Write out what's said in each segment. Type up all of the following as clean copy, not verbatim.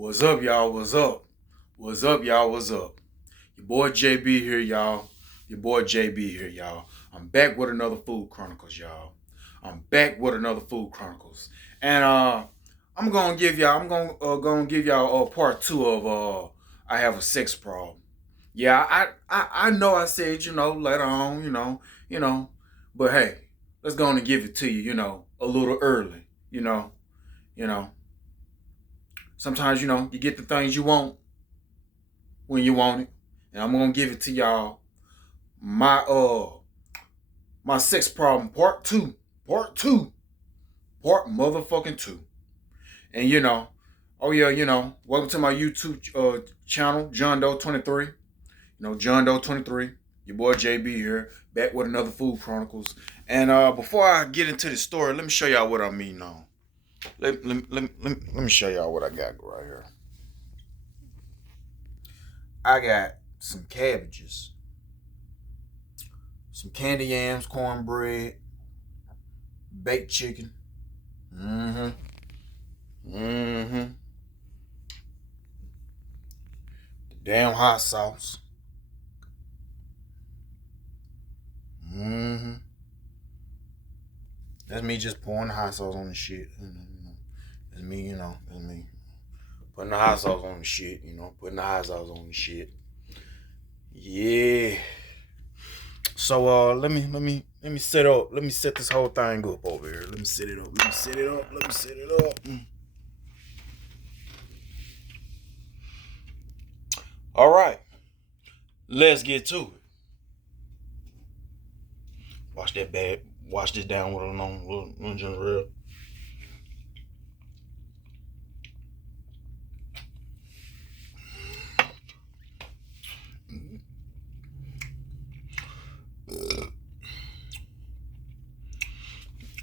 What's up, y'all? What's up? What's up, y'all? What's up? Your boy JB here, y'all. Your boy JB here, y'all. I'm back with another Food Chronicles, y'all. I'm back with another Food Chronicles, and I'm gonna give y'all part two of I have a sex problem. Yeah, I know I said later on but hey, let's go on and give it to you a little early you know. Sometimes you get the things you want when you want it. And I'm gonna give it to y'all. My sex problem part two. Part two. Part motherfucking two. And oh yeah, welcome to my YouTube channel, John Doe 23. John Doe 23. Your boy JB here, back with another Food Chronicles. And before I get into the story, let me show y'all what I mean now. Let me show y'all what I got right here. I got some cabbages, some candy yams, cornbread, baked chicken. The damn hot sauce. That's me just pouring the hot sauce on the shit. That's me, that's me. Putting the hot sauce on the shit, putting the hot sauce on the shit. Yeah. So let me set up. Let me set this whole thing up over here. Let me set it up. Let me set it up. All right. Let's get to it. Watch that bad. Watch this down with a little ginger ale.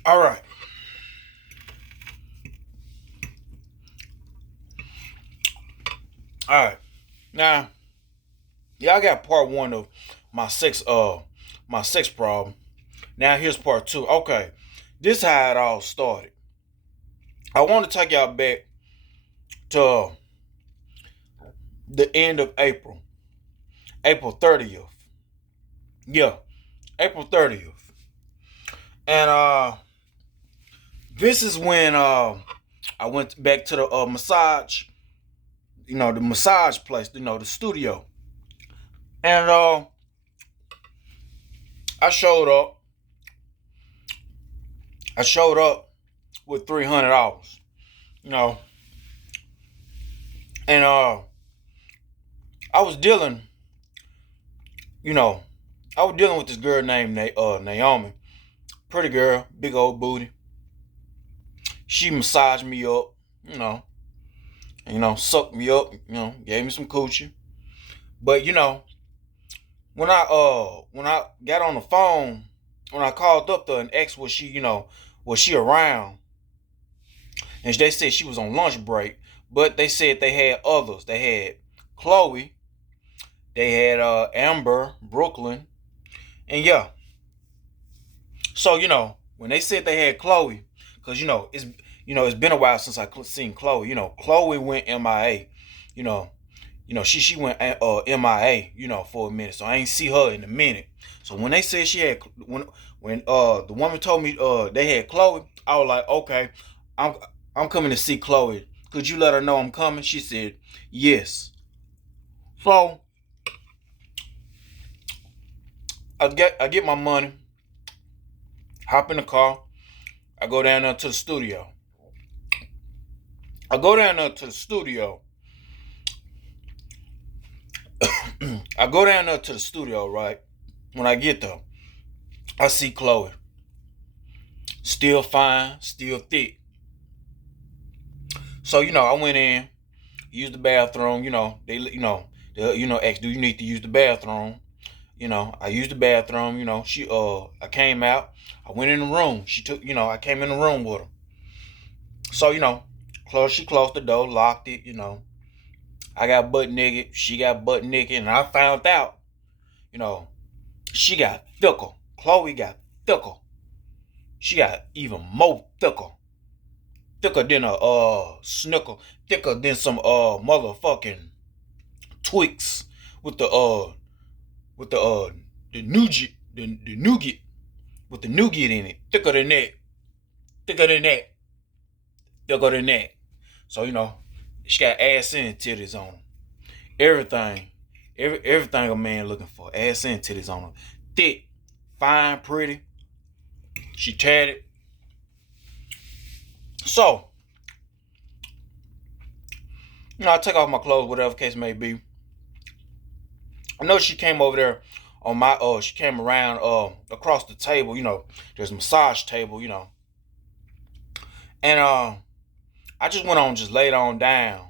All right. All right. Now, y'all got part one of my sex problem. Now here's part two. Okay. This is how it all started. I want to take y'all back to the end of April. April 30th. Yeah. April 30th. And this is when I went back to the massage, the massage place, the studio. And I showed up. With $300, and I was dealing, with this girl named Naomi, pretty girl, big old booty. She massaged me up, sucked me up, gave me some coochie. But when I got on the phone, when I called up there and asked was she around, and they said she was on lunch break, but they said they had others. They had Chloe, they had Amber, Brooklyn, and yeah. So when they said they had Chloe, because it's been a while since I seen Chloe. Chloe went MIA. She went MIA. For a minute. So I ain't see her in a minute. So when they said she had when the woman told me they had Chloe, I was like, okay, I'm coming to see Chloe. Could you let her know I'm coming? She said yes. So I get my money, hop in the car, I go down there to the studio. I go down there, right? When I get there, I see Chloe. Still fine, still thick. So, I went in, used the bathroom, they asked, do you need to use the bathroom? I used the bathroom, she I came out, I went in the room. She took, I came in the room with her. So, she closed the door, locked it, I got butt naked, she got butt naked, and I found out, she got thicker. Chloe got thicker. She got even more thicker. thicker than a snickle, thicker than some motherfucking Twix with the nougat, the nougat with the nougat in it, thicker than that, thicker than that, thicker than that. So she got ass and titties on her. Everything, everything a man looking for, ass and titties on her. Thick, fine, pretty. She tatted. So I take off my clothes, whatever case may be. I know she came over there on my she came around across the table, there's a massage table, and I just went on, just laid on down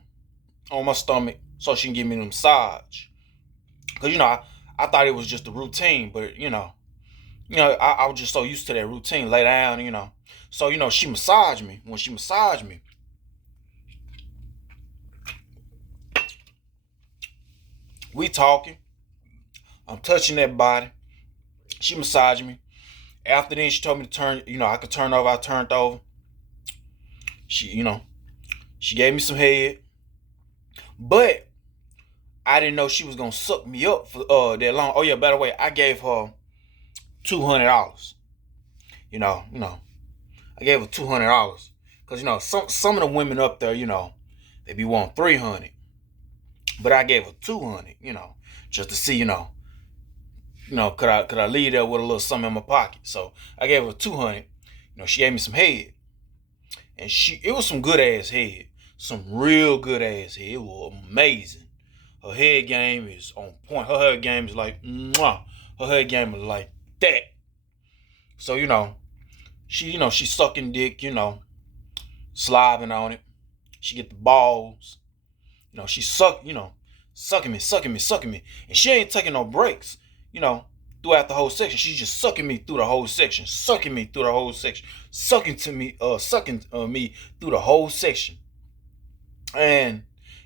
on my stomach so she can give me a massage. Cause I thought it was just a routine, but I was just so used to that routine, lay down, So she massaged me. When she massaged me, we talking. I'm touching that body. She massaged me. After then, she told me to turn. I could turn over. I turned over. She gave me some head, but I didn't know she was gonna suck me up for that long. Oh yeah, by the way, I gave her $200. I gave her $200 because some of the women up there, they be wanting 300, but I gave her 200, just to see, could I leave there with a little something in my pocket? So I gave her 200. She gave me some head, and it was some good ass head, some real good ass head. It was amazing. Her head game is on point. Her head game is like, mwah. Her head game is like that. So she sucking dick, slobbing on it. She get the balls. She sucking me, sucking me, sucking me. And she ain't taking no breaks, throughout the whole section. She's just sucking me through the whole section, sucking me through the whole section, sucking me through the whole section. And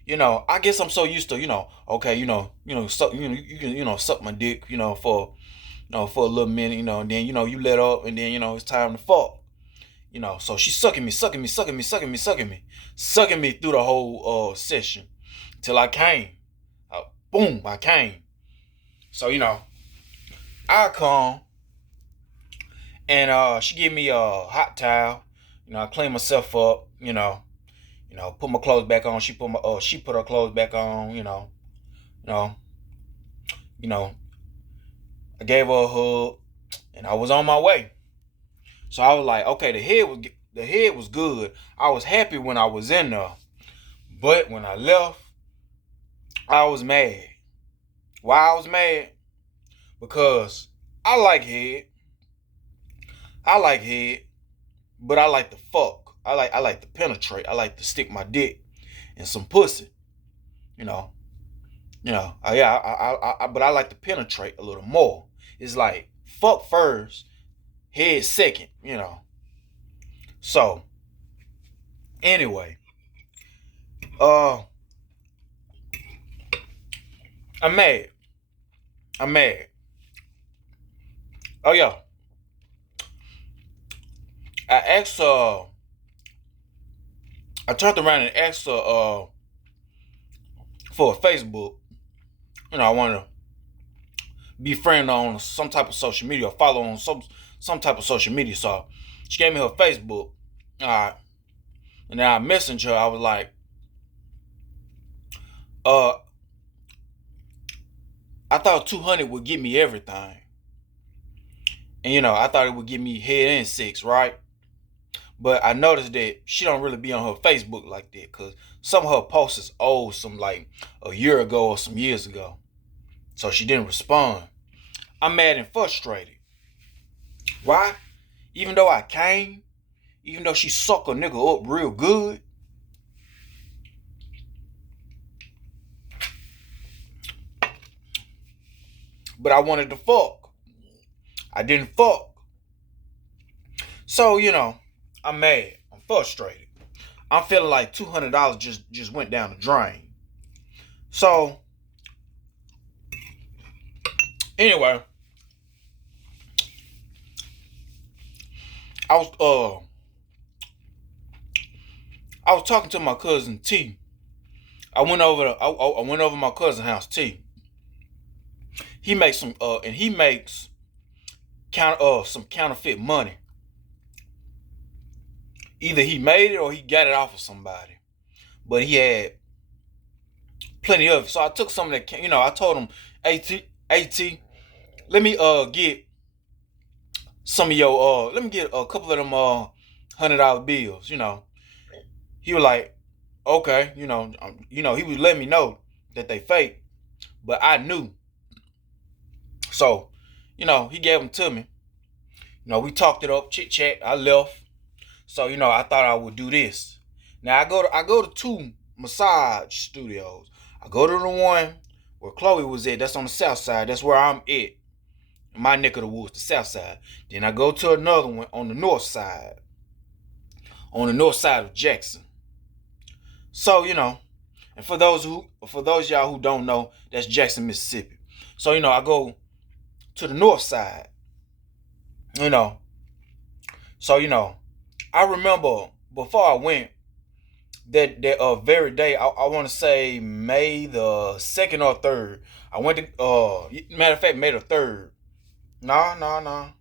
I guess I'm so used to, okay, suck, you can, suck my dick, for a little minute, and then you let up, and then it's time to fuck. So she's sucking me, sucking me, sucking me, sucking me, sucking me, sucking me through the whole session till I came. Boom, I came. So I come and she give me a hot towel. I clean myself up. Put my clothes back on. She put her clothes back on. I gave her a hug, and I was on my way. So I was like, okay, the head was good. I was happy when I was in there, but when I left, I was mad. Why I was mad? Because I like head. I like head, but I like to fuck. I like to penetrate. I like to stick my dick in some pussy. But I like to penetrate a little more. It's like fuck first, head second. So anyway, uh, I'm mad. I'm mad. Oh yeah, I asked I turned around and asked her for a Facebook. I want to be friend on some type of social media or follow on some type of social media. So she gave me her Facebook. All right. And then I messaged her. I was like, I thought 200 would get me everything. And I thought it would give me head and sex, right? But I noticed that she don't really be on her Facebook like that, because some of her posts is old, some like a year ago or some years ago. So she didn't respond. I'm mad and frustrated. Why? Even though I came, even though she sucked a nigga up real good, but I wanted to fuck. I didn't fuck. So, I'm mad. I'm frustrated. I'm feeling like $200 just went down the drain. So, anyway, I was I was talking to my cousin T. I went over my cousin's house T. He makes some counterfeit money. Either he made it or he got it off of somebody. But he had plenty of it. So I took some of that. I told him, At, let me get some of your let me get a couple of them $100 bills. He was like, okay, he was letting me know that they fake, but I knew. So, he gave them to me. We talked it up, chit chat. I left. So, I thought I would do this. Now I go to two massage studios. I go to the one where Chloe was at. That's on the south side. That's where I'm at. My neck of the woods, the south side. Then I go to another one on the north side. On the north side of Jackson. So, and for those y'all who don't know, that's Jackson, Mississippi. So, I go to the north side. So, I remember before I went, that very day, I want to say May the 2nd or 3rd. I went to matter of fact, May the 3rd. No.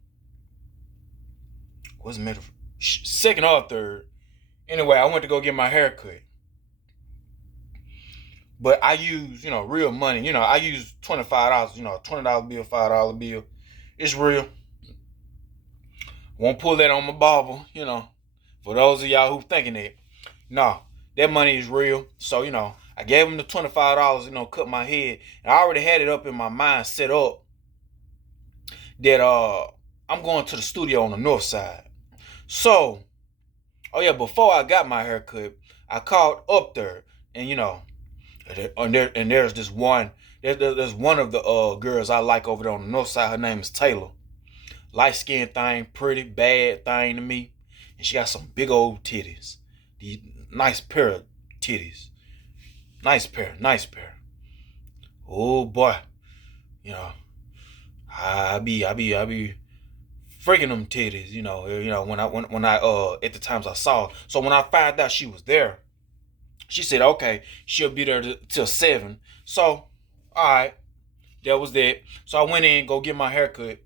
Was May the 2nd or 3rd? Anyway, I went to go get my hair cut. But I use, real money. I use $25, $20 bill, $5 bill. It's real. Won't pull that on my barber, For those of y'all who thinking that. No, that money is real. So, I gave him the $25, cut my head. And I already had it up in my mind set up that I'm going to the studio on the north side. So, before I got my haircut, I called up there, and and there's this one. There's one of the girls I like over there on the north side. Her name is Taylor. Light skinned thing, pretty bad thing to me, and she got some big old titties. These nice pair of titties. Nice pair. Oh boy, I be freaking them titties. When I at the times I saw. So when I found out she was there, she said, okay, she'll be there till 7. So, all right, that was that. So I went in, go get my haircut.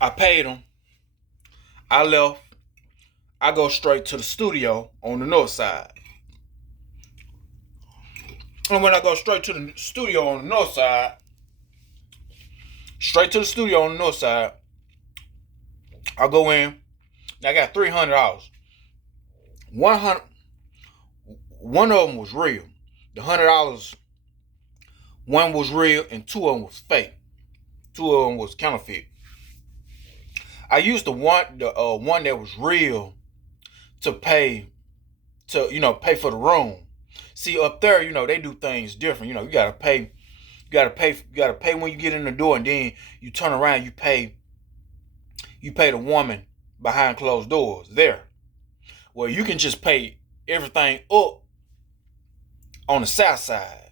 I paid him. I left. I go straight to the studio on the north side. And when I go straight to the studio on the north side, I go in. I got $300. 100. One of them was real. The $100, one was real and two of them was fake. Two of them was counterfeit. I used the one that was real to pay for the room. See, up there, they do things different. You gotta pay. You gotta pay when you get in the door, and then you turn around. You pay the woman behind closed doors there. Well, you can just pay everything up on the south side.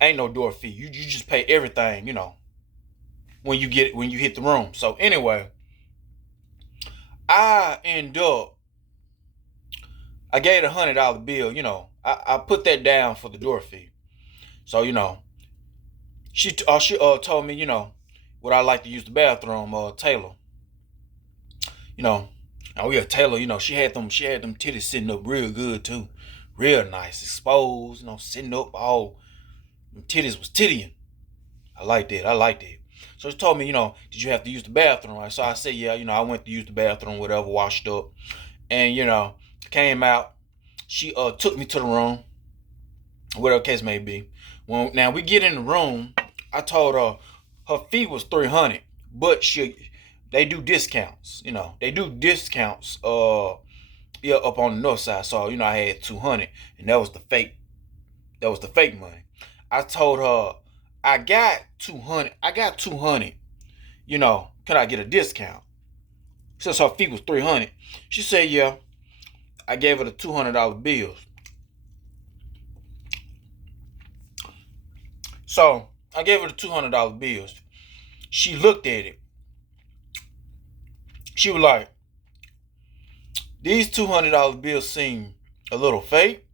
Ain't no door fee. You just pay everything. When you hit the room. So anyway, I gave a $100 bill. I put that down for the door fee. So she told me would I like to use the bathroom, Taylor. Oh yeah, Taylor. She had them titties sitting up real good too, real nice, exposed. Sitting up all. Them titties was tittying. I like that. So she told me, did you have to use the bathroom? So I said, yeah, I went to use the bathroom, whatever, washed up. And, came out. She took me to the room, whatever case may be. Now we get in the room, I told her fee was $300, but they do discounts, They do discounts up on the north side. So, I had $200, and that was the fake money. I told her, I got $200. Can I get a discount? Since her fee was $300. She said, yeah. I gave her the $200 bills. So I gave her the $200 bills. She looked at it. She was like, these $200 bills seem a little fake.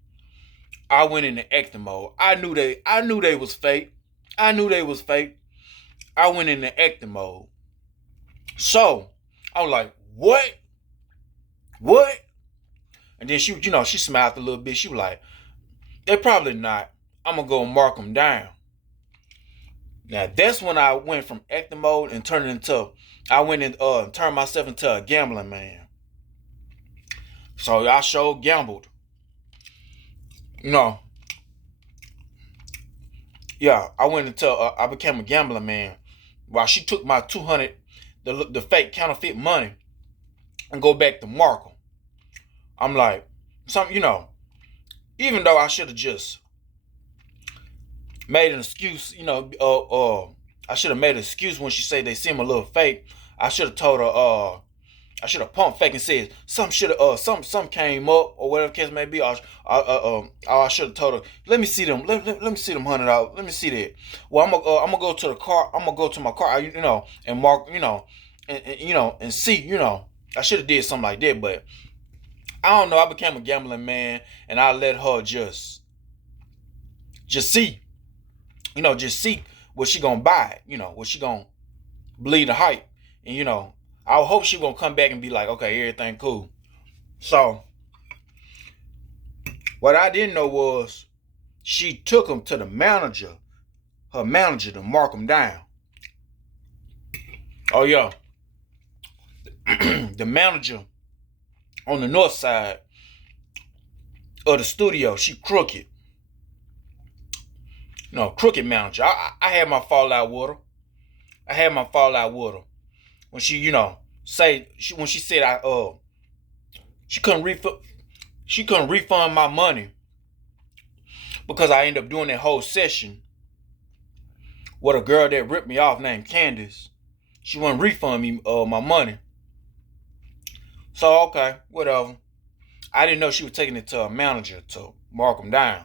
I went into acting mode. I knew they was fake. I knew they was fake. I went into acting mode. So I was like, what? What? And then she smiled a little bit. She was like, they probably not. I'm gonna go mark them down. Now that's when I went from acting mode and turned myself into a gambling man. So I sure gambled. You know, yeah, I became a gambling man. While she took my 200, the fake counterfeit money, and go back to Markham. I'm like, even though I should have just made an excuse, I should have made an excuse when she said they seem a little fake. I should have told her, I should have pumped fake and said some came up or whatever the case may be. I should have told her, let me see them, let me see them $100. Let me see that. Well, I'm gonna go to the car. I'm gonna go to my car, and mark, and see, I should have did something like that, but I don't know. I became a gambling man, and I let her just see, just see what she gonna buy, what she gonna believe the hype, and I hope she gonna come back and be like, okay, everything cool. So what I didn't know was she took him to her manager, to mark him down. Oh yeah, the manager on the north side of the studio, she crooked. Crooked manager. I had my fallout with her. When when she said she couldn't refund my money because I ended up doing that whole session with a girl that ripped me off named Candace. She wouldn't refund me my money. So okay, whatever. I didn't know she was taking it to a manager to mark him down.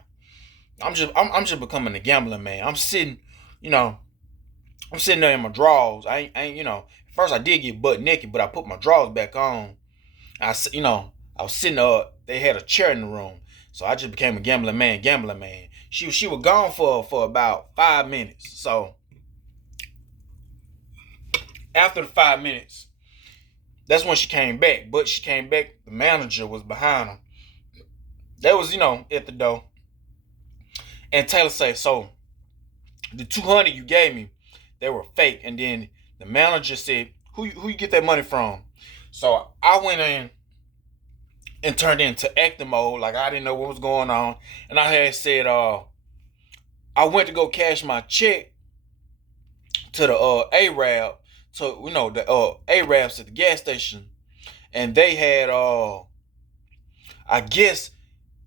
I'm just becoming a gambling man. I'm sitting there in my drawers. I ain't first I did get butt naked, but I put my drawers back on. I was sitting up. They had a chair in the room, so I just became a gambling man. She was gone for about 5 minutes. So after the 5 minutes, that's when she came back. But she came back. The manager was behind her. That was at the door. And Taylor said, so the 200 you gave me, they were fake. And then the manager said, who you get that money from? So I went in and turned into acting mode, like I didn't know what was going on. And I had said, I went to go cash my check to the Arab, to the Arabs at the gas station, and they had I guess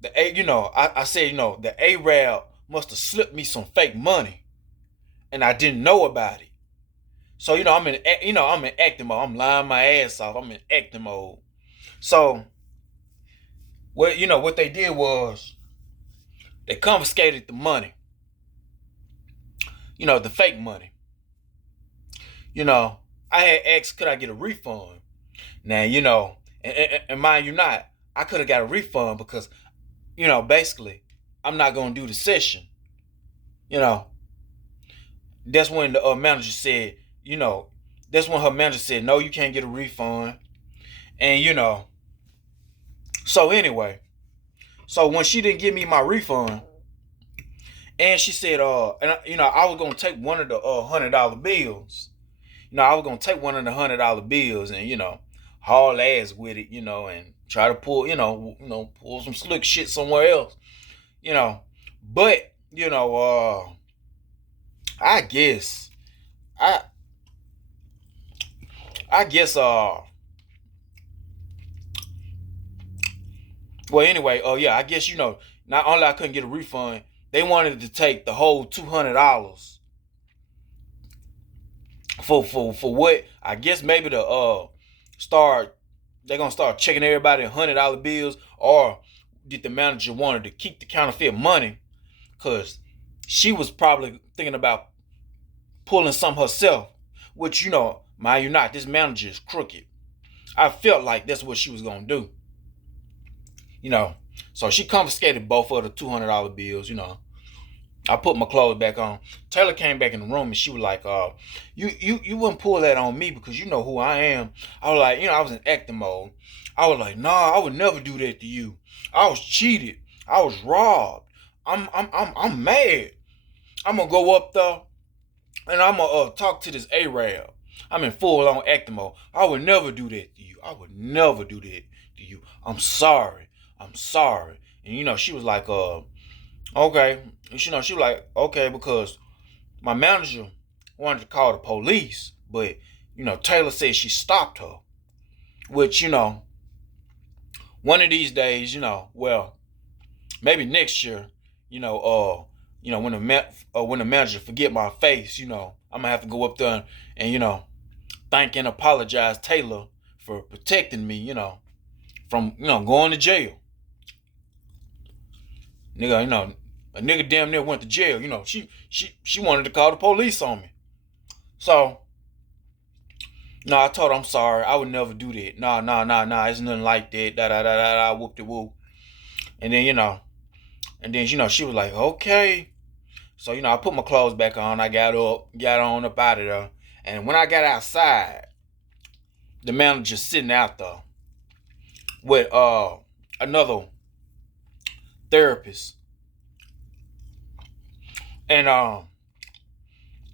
I said the Arab must have slipped me some fake money, and I didn't know about it. So I'm in acting mode. I'm lying my ass off. I'm in acting mode. So what they did was they confiscated the money. The fake money. I had asked, could I get a refund? Now, and mind you not, I could have got a refund because, basically, I'm not going to do the session. That's when the manager said, that's when her manager said, no, you can't get a refund. And, so anyway, so when she didn't give me my refund, and she said, and I was going to take one of the $100 bills. I was gonna take one of the $100 bills and haul ass with it, and try to pull, pull some slick shit somewhere else, But I guess I guess well anyway, yeah, I guess not only I couldn't get a refund, they wanted to take the whole $200. For what? I guess maybe to they're gonna start checking everybody $100 bills, or did the manager wanted to keep the counterfeit money because she was probably thinking about pulling some herself, which mind you not, this manager is crooked. I felt like that's what she was gonna do. You know. So she confiscated both of the $200 bills, you know. I put my clothes back on. Taylor came back in the room and she was like, you wouldn't pull that on me because you know who I am. I was like, I was in acting mode. I was like, nah, I would never do that to you. I was cheated. I was robbed. I'm mad. I'm gonna go up there and I'm gonna talk to this Arab. I'm in full on acting mode. I would never do that to you. I would never do that to you. I'm sorry. I'm sorry. And she was like, okay. She was like, okay, because my manager wanted to call the police, but Taylor said she stopped her. Which, one of these days, well, maybe next year, when the manager forget my face, I'm gonna have to go up there and thank and apologize Taylor for protecting me, from going to jail. Nigga, a nigga damn near went to jail. She wanted to call the police on me. So, no, I told her I'm sorry. I would never do that. Nah. It's nothing like that. Da. Whoop de whoop. And then she was like, okay. So I put my clothes back on. I got on up out of there. And when I got outside, the manager sitting out there with another therapist. And I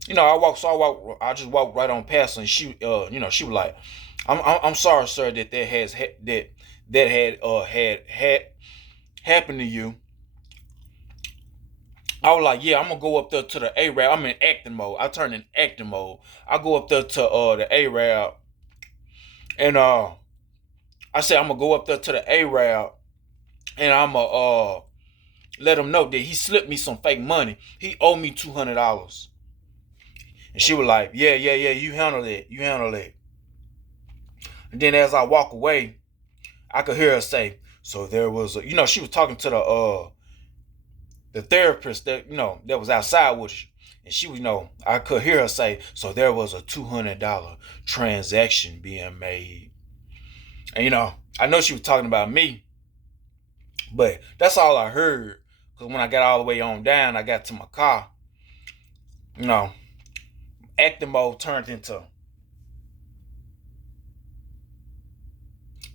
just walked right on past her, and she was like, I'm sorry, sir, that had happened to you. I was like, yeah, I'm gonna go up there to the Arab. I'm in acting mode. I turned in acting mode. I go up there to the Arab, and I said I'm gonna go up there to the Arab, and I'm gonna let him know that he slipped me some fake money. He owed me $200. And she was like, yeah, you handle that. And then as I walk away, I could hear her say, so there was she was talking to the therapist that that was outside with her. And she was, I could hear her say, so there was a $200 transaction being made. And I know she was talking about me, but that's all I heard. Because when I got all the way on down, I got to my car, acting mode turned into,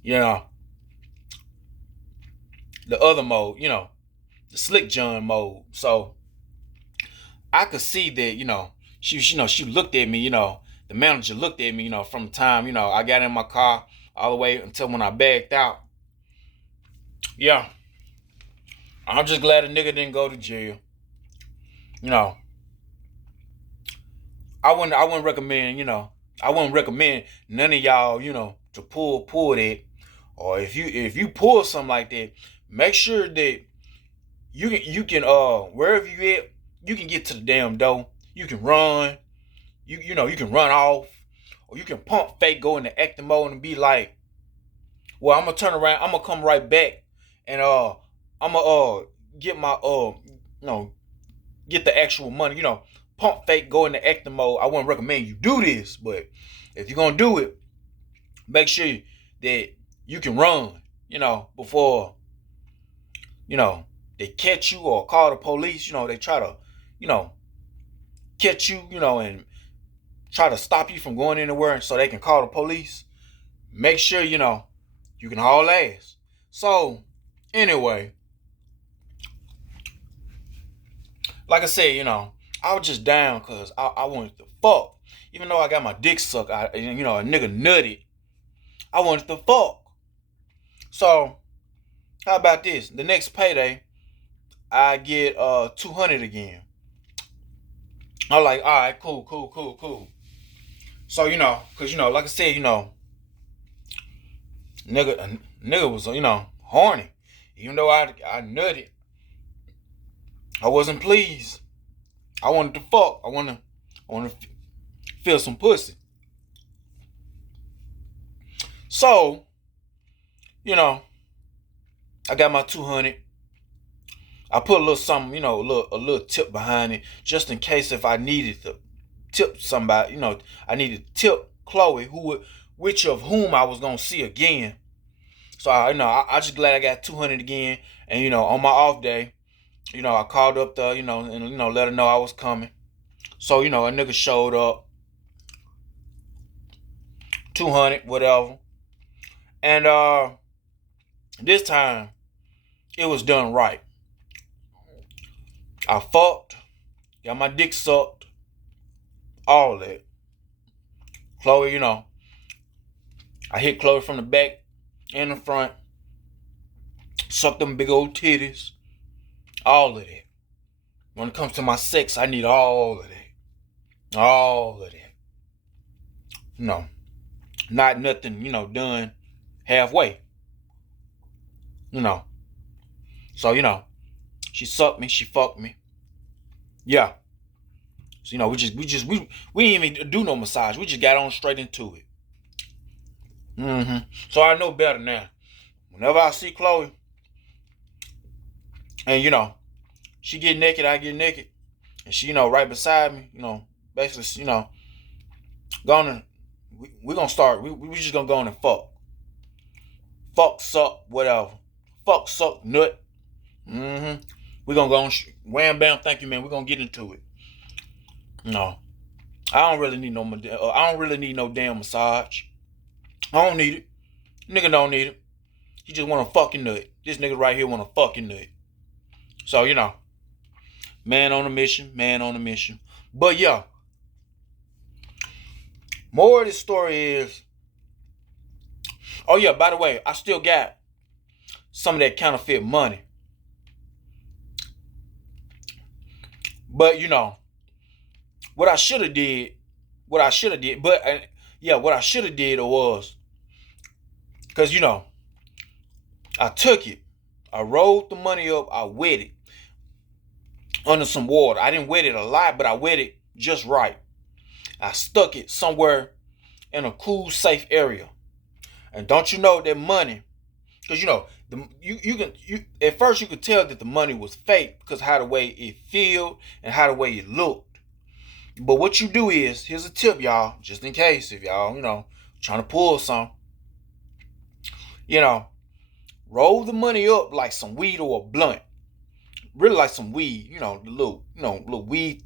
the other mode, the Slick John mode. So I could see that, she looked at me, the manager looked at me, from the time, I got in my car all the way until when I backed out. Yeah. I'm just glad a nigga didn't go to jail. I wouldn't recommend, I wouldn't recommend none of y'all, to pull that. Or if you pull something like that, make sure that you can wherever you at, you can get to the damn door. You can run. You can run off. Or you can pump fake, go into acting mode and be like, well, I'm gonna turn around, I'm gonna come right back and I'm gonna get my get the actual money, pump fake, go into acting mode. I wouldn't recommend you do this, but if you're gonna do it, make sure that you can run, before they catch you or call the police. They try to catch you, and try to stop you from going anywhere so they can call the police. Make sure you can haul ass. So anyway, like I said, I was just down because I wanted to fuck. Even though I got my dick sucked, a nigga nutted, I wanted to fuck. So, how about this? The next payday, I get $200 again. I'm like, all right, cool. So, because, like I said, nigga was, horny. Even though I nutted, I wasn't pleased. I wanted to fuck. I wanted to feel some pussy. So, I got my 200. I put a little something, a little tip behind it, just in case if I needed to tip somebody, I needed to tip Chloe, who which of whom I was gonna see again. So I just glad I got 200 again. And on my off day, I called up the, and let her know I was coming. So a nigga showed up, 200, whatever. And this time it was done right. I fucked, got my dick sucked, all that. Chloe, I hit Chloe from the back and the front, sucked them big old titties, all of that. When it comes to my sex, I need all of that. All of that. Not nothing, done halfway. So, she sucked me, she fucked me. Yeah. So, we didn't even do no massage. We just got on straight into it. So I know better now. Whenever I see Chloe, and she get naked, I get naked, and she, right beside me, basically, gonna we gonna start. We just gonna go on and fuck. Fuck, suck, whatever. Fuck, suck, nut. We gonna go on. Wham, bam, thank you, man. We gonna get into it. No, I don't really need no. I don't really need no damn massage. I don't need it. Nigga don't need it. He just want a fucking nut. This nigga right here want a fucking nut. So man on a mission, man on a mission. But yeah, more of this story is. Oh yeah, by the way, I still got some of that counterfeit money. But what I should have did, but what I should have did was, because I took it, I rolled the money up, I wet it under some water. I didn't wet it a lot, but I wet it just right. I stuck it somewhere in a cool, safe area. And don't you know that money? Because you at first you could tell that the money was fake because how the way it felt and how the way it looked. But what you do is, here's a tip, y'all, just in case if y'all trying to pull some. Roll the money up like some weed or a blunt. Really like some weed, the little weed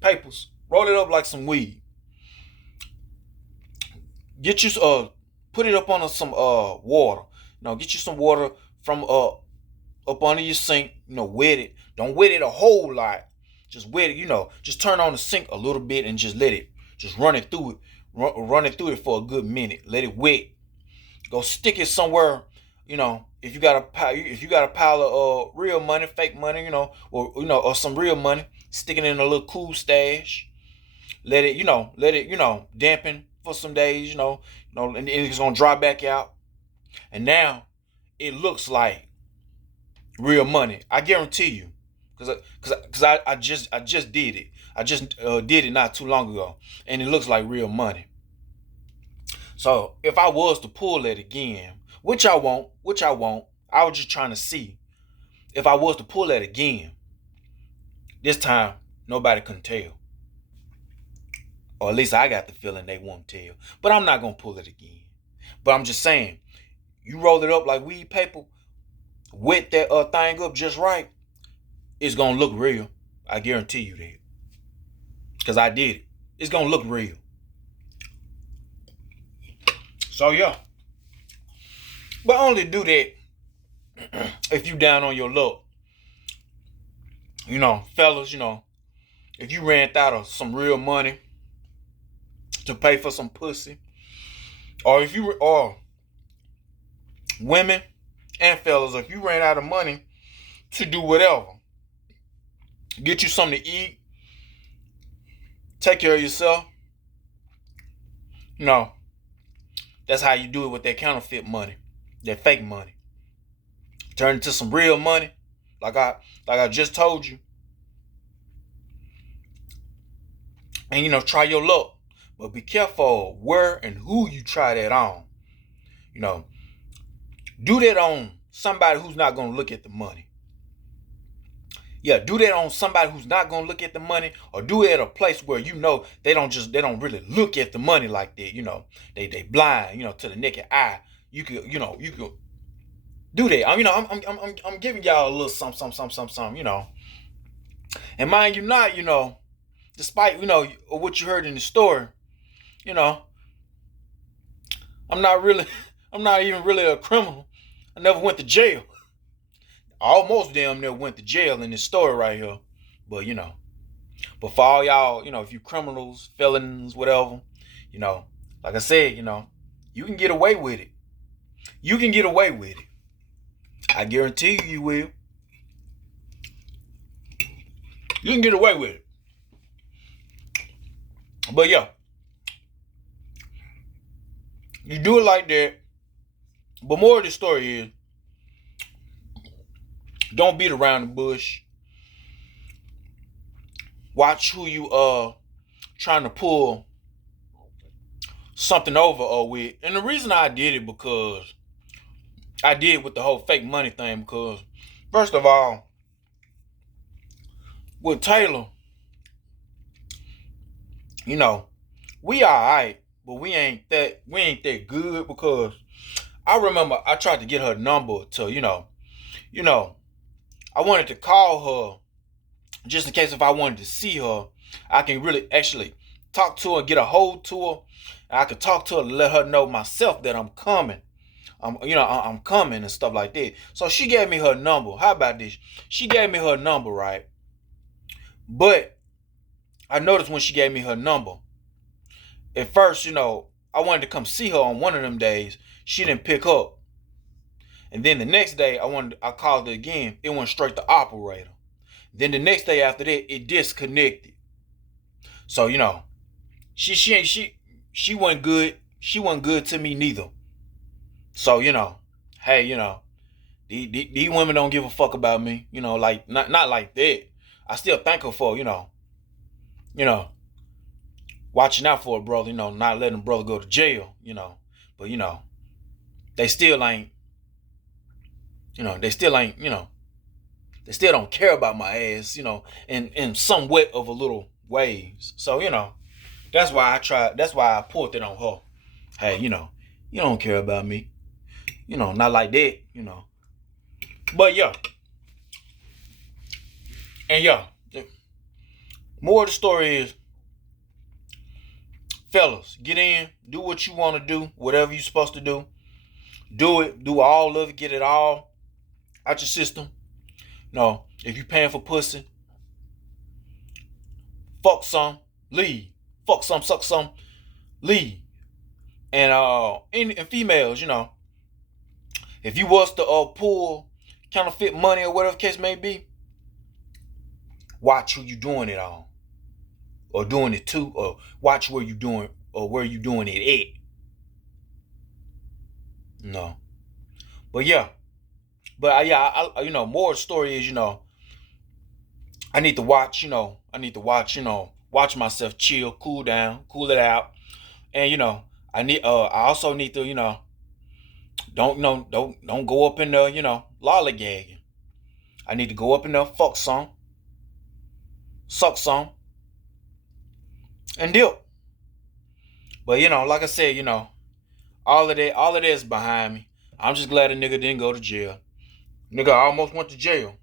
papers. Roll it up like some weed. Get you put it up on some water. Get you some water from up under your sink. Wet it. Don't wet it a whole lot. Just wet it. Just turn on the sink a little bit and just let it. Just run it through it. Run it through it for a good minute. Let it wet. Go stick it somewhere. If you got a pile of real money, fake money, or some real money, stick it in a little cool stash. Let it dampen for some days, and it's gonna dry back out. And now it looks like real money. I guarantee you, because I just did it. I just did it not too long ago, and it looks like real money. So if I was to pull that again, which I won't, I was just trying to see if I was to pull that again. This time nobody can tell, or at least I got the feeling they won't tell. But I'm not gonna pull it again. But I'm just saying, you roll it up like weed paper, wet that thing up just right, it's gonna look real. I guarantee you that, because I did it. It's gonna look real. So yeah, but only do that if you down on your luck. Fellas, if you ran out of some real money to pay for some pussy, or women and fellas, if you ran out of money to do whatever, get you something to eat, take care of yourself, that's how you do it with that counterfeit money, that fake money. Turn it to some real money, like I just told you, and try your luck. But be careful where and who you try that on. Do that on somebody who's not gonna look at the money. Yeah, do that on somebody who's not gonna look at the money, or do it at a place where you know they don't really look at the money like that. You know, they blind, you know, to the naked eye. You could do that. I'm giving y'all a little some, you know. And mind you not, you know, despite, you know, what you heard in the story, you know, I'm not really I'm not even really a criminal. I never went to jail. I almost damn near went to jail in this story right here. But you know. But for all y'all, you know, if you criminals, felons, whatever, you know, like I said, you know, you can get away with it. You can get away with it. I guarantee you will. You can get away with it. But yeah, you do it like that. But more of the story is, don't beat around the bush. Watch who you trying to pull something over with. And the reason I did it because I did with the whole fake money thing because first of all, with Taylor, you know, we alright, but we ain't that good because I remember I tried to get her number to, you know, I wanted to call her just in case if I wanted to see her, I can really actually talk to her, get a hold to her, and I could talk to her and let her know myself that I'm coming. I'm coming and stuff like that. So she gave me her number. How about this? She gave me her number, right? But I noticed when she gave me her number, at first, you know, I wanted to come see her on one of them days. She didn't pick up. And then the next day, I called her again. It went straight to operator. Then the next day after that, it disconnected. So you know, she wasn't good. She wasn't good to me neither. So you know, hey, you know, these women don't give a fuck about me. You know, like not like that. I still thank her for you know, watching out for a brother. You know, not letting a brother go to jail. You know, but you know, they still ain't. You know, they still ain't. You know, they still don't care about my ass. You know, in somewhat of a little ways. So you know, that's why I tried. That's why I pulled it on her. Hey, you know, you don't care about me. You know, not like that. You know, but yeah, and yeah, the more of the story is, fellas, get in, do what you want to do, whatever you're supposed to do. Do it, do all of it, get it all out your system. No, if you paying for pussy, fuck some, leave. Fuck some, suck some, leave. And females, you know, if you was to pull counterfeit money or whatever the case may be, watch who you doing it on, or doing it to, or watch where you doing or where you doing it at. No, but yeah, you know, more story is, you know, I need to watch, you know, watch myself chill, cool down, cool it out, and you know, I also need to, you know, don't go up in there, you know, lollygagging. I need to go up in there, fuck some, suck some, and dip. But you know, like I said, you know, all of that is behind me. I'm just glad a nigga didn't go to jail. Nigga almost went to jail,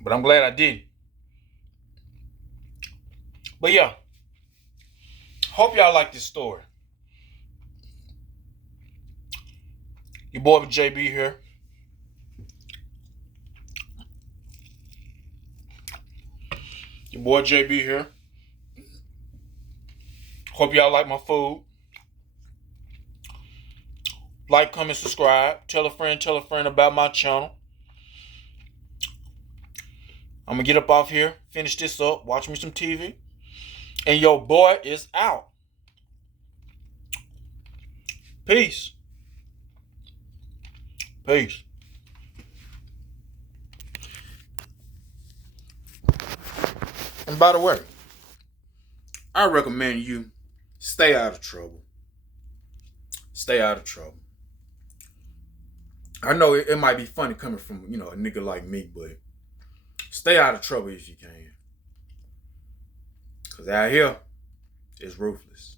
but I'm glad I did. But yeah, hope y'all like this story. Your boy JB here. Your boy JB here. Hope y'all like my food. Like, comment, subscribe. Tell a friend about my channel. I'm gonna get up off here, finish this up, watch me some TV. And your boy is out. Peace. Peace. And by the way, I recommend you stay out of trouble. Stay out of trouble. I know it might be funny coming from, you know, a nigga like me, but Stay out of trouble if you can. Because out here, it's ruthless.